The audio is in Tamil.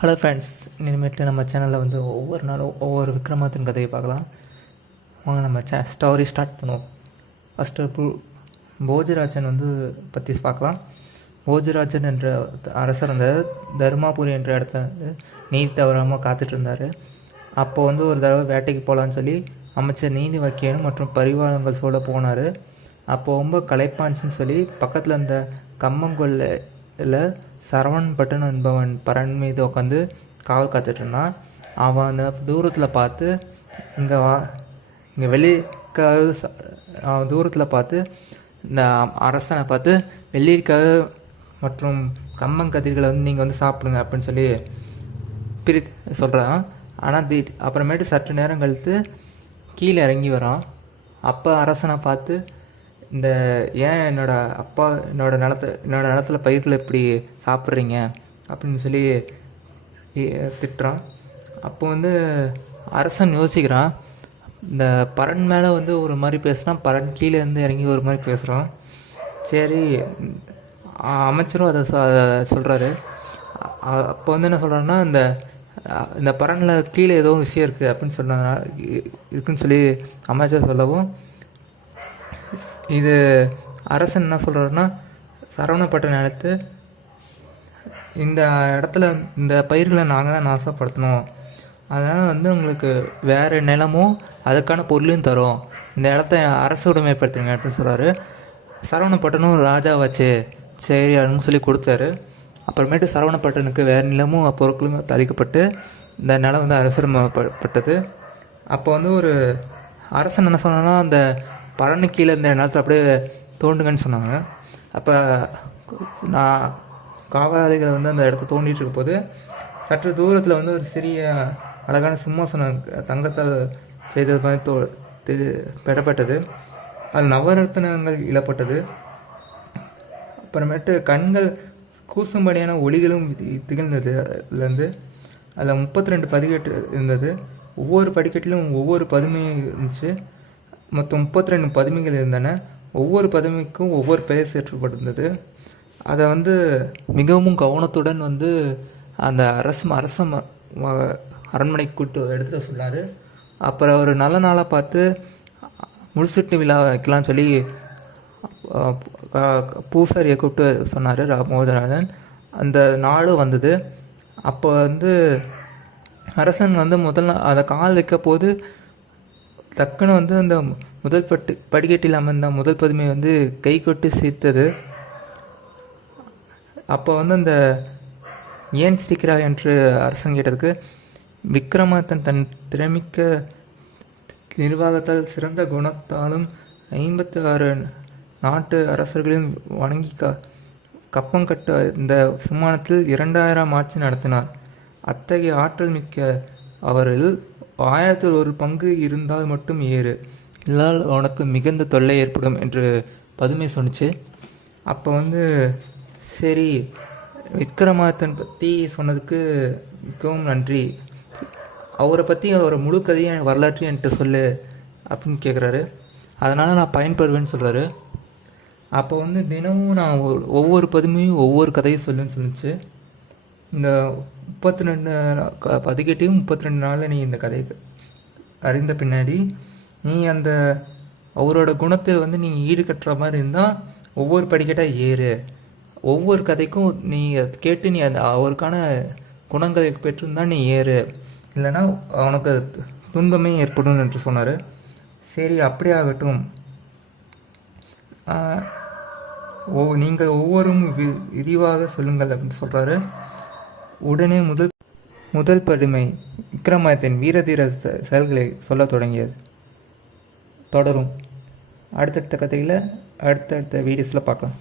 ஹலோ ஃப்ரெண்ட்ஸ், இனிமேட்டு நம்ம சேனலில் வந்து ஒவ்வொரு நாளும் ஒவ்வொரு விக்ரமாதித்தன் கதையை பார்க்கலாம். வாங்க நம்ம ஸ்டோரி ஸ்டார்ட் பண்ணுவோம். ஃபஸ்ட்டு போஜராஜன் பற்றி பார்க்கலாம். போஜராஜன் என்ற அரசர் தருமாபுரி என்ற இடத்த நீதி தவறாமல் காத்துட்டு இருந்தார். அப்போது ஒரு தடவை வேட்டைக்கு போகலான்னு சொல்லி அமைச்சர் நீதி வக்கியனும் மற்றும் பரிவாரங்கள் சூழ போனார். அப்போது ரொம்ப களைப்பாஞ்சுன்னு சொல்லி பக்கத்தில் இருந்த கம்மங்கொல்லையில் சரவணன் பட்டன் என்பவன் பரண் மீது உட்காந்து காவல் காத்துட்டு இருந்தான். அவன் அந்த தூரத்தில் பார்த்து இங்கே அவன் தூரத்தில் பார்த்து இந்த அரசனை பார்த்து வெள்ளரிக்காய் மற்றும் கம்மங்கதிர்களை நீங்கள் சாப்பிடுங்க அப்படின்னு சொல்லி சொல்கிறான். ஆனால் அப்புறமேட்டு சற்று நேரம் கழித்து கீழே இறங்கி வரான். அப்போ அரசனை பார்த்து ஏன் என்னோட நிலத்தில் பயிரில் இப்படி சாப்பிட்றீங்க அப்படின்னு சொல்லி திட்டுறான். அப்போ அரசன் யோசிக்கிறான். இந்த பரண் மேலே ஒரு மாதிரி பேசுகிறான், பரண் கீழே இறங்கி ஒரு மாதிரி பேசுகிறான். சரி, அமைச்சரும் அதை சொல்கிறாரு. அப்போ என்ன சொல்கிறான்னா, இந்த பரனில் கீழே ஏதோ விஷயம் இருக்குது அப்படின்னு இருக்குன்னு சொல்லி அமைச்சர் சொல்லவும், இது அரசன் என்ன சொல்கிறாருன்னா, சரவணப்பட்ட நிலத்து இந்த இடத்துல இந்த பயிர்களை நாங்கள் தான் நாசப்படுத்தணும், அதனால் உங்களுக்கு வேறு நிலமும் அதுக்கான பொருளையும் தரோம், இந்த இடத்த அரசு உடைமைப்படுத்துங்க அப்படின்னு சொல்கிறாரு. சரவணப்பட்டனும் ராஜாவாச்சு, சரி அப்படின்னு சொல்லி கொடுத்தாரு. அப்புறமேட்டு சரவணப்பட்டனுக்கு வேறு நிலமும் பொருட்களும் தளிக்கப்பட்டு இந்த நிலம் அரசுரிமைப்பட்டது. அப்போ ஒரு அரசன் என்ன சொன்னான்னா, அந்த பரணு கீழே இந்த நிலத்தை அப்படியே தோண்டுங்கன்னு சொன்னாங்க. அப்போ நான் காவலாளிகள் அந்த இடத்த தோண்டிகிட்டு இருக்கும் போது சற்று தூரத்தில் ஒரு சிறிய அழகான சிம்மாசனம் தங்கத்தால் செய்தது மாதிரி பெறப்பட்டது. அது நவரத்தினங்கள் இழப்பட்டது. அப்புறமேட்டு கண்கள் கூசும்படியான ஒளிகளும் திகழ்ந்தது. அதுலேருந்து அதில் 32 படிக்கட்டு இருந்தது. ஒவ்வொரு படிக்கட்டிலும் ஒவ்வொரு பதுமையும் இருந்துச்சு. மொத்தம் 32 பதுமைகள் இருந்தன. ஒவ்வொரு பதுமைக்கும் ஒவ்வொரு பெயர் சேர்க்கப்பட்டிருந்தது. அதை மிகவும் கவனத்துடன் அந்த அரச அரண்மனைக்கு கூட்டு எடுத்துகிட்டு சொன்னார். அப்புறம் ஒரு நல்ல நாளாக பார்த்து முடிசூட்டு விழா வைக்கலாம்னு சொல்லி பூசாரியை கூப்பிட்டு சொன்னார் மோதராஜன். அந்த நாளும் வந்தது. அப்போ அரசன் முதல் நாள் அதை கால் வைக்க போது டக்குன்னு அந்த முதல் படிக்கட்டில் அமர்ந்த முதல் பதுமை கை கொட்டி சிரித்தது. அப்போ அந்த ஏன் சிரிக்கிறாய் என்று அரசன் கேட்டதுக்கு, விக்ரமாதித்தன் தன் திறமிக்க நிர்வாகத்தால் சிறந்த குணத்தாலும் 56 நாட்டு அரசர்களையும் வணங்கி கப்பங்கட்ட இந்த சிம்மானத்தில் 2000 ஆட்சி நடத்தினார். அத்தகைய ஆற்றல் மிக்க அவரில் 1000 பங்கு இருந்தால் மட்டும் ஏறு, இல்லால் உனக்கு மிகுந்த தொல்லை ஏற்படும் என்று பதுமை சொன்னிச்சு. அப்போ சரி, விக்ரமாதித்தன் பற்றி சொன்னதுக்கு மிகவும் நன்றி, அவரை பற்றி அவரை முழு கதையை வரலாற்றையும் என்கிட்ட சொல்லு அப்படின்னு கேட்குறாரு. அதனால் நான் பயன்பெறுவேன்னு சொல்கிறாரு. அப்போ தினமும் நான் ஒவ்வொரு பதுமையும் ஒவ்வொரு கதையும் சொல்லுன்னு சொல்லிச்சு. இந்த 32 பதிக்கட்டையும் 32 நாளில் நீ இந்த கதையை அறிந்த பின்னாடி நீ அவரோட குணத்தை நீ ஈடுகட்டுற மாதிரி இருந்தால் ஒவ்வொரு படிக்கட்டாக ஏறு, ஒவ்வொரு கதைக்கும் நீ கேட்டு நீ அவருக்கான குணங்களை பெற்றிருந்தால் நீ ஏறு, இல்லைன்னா அவனுக்கு துன்பமே ஏற்படும் என்று சொன்னார். சரி, அப்படியே ஆகட்டும், நீங்கள் ஒவ்வொரும் விரிவாக சொல்லுங்கள் அப்படின்னு சொல்கிறாரு. உடனே முதல் பதுமை விக்ரமாதித்தன் வீரதீர செயல்களை சொல்ல தொடங்கியது. தொடரும் அடுத்தடுத்த கதைகளை அடுத்தடுத்த வீடியோஸில் பார்க்கலாம்.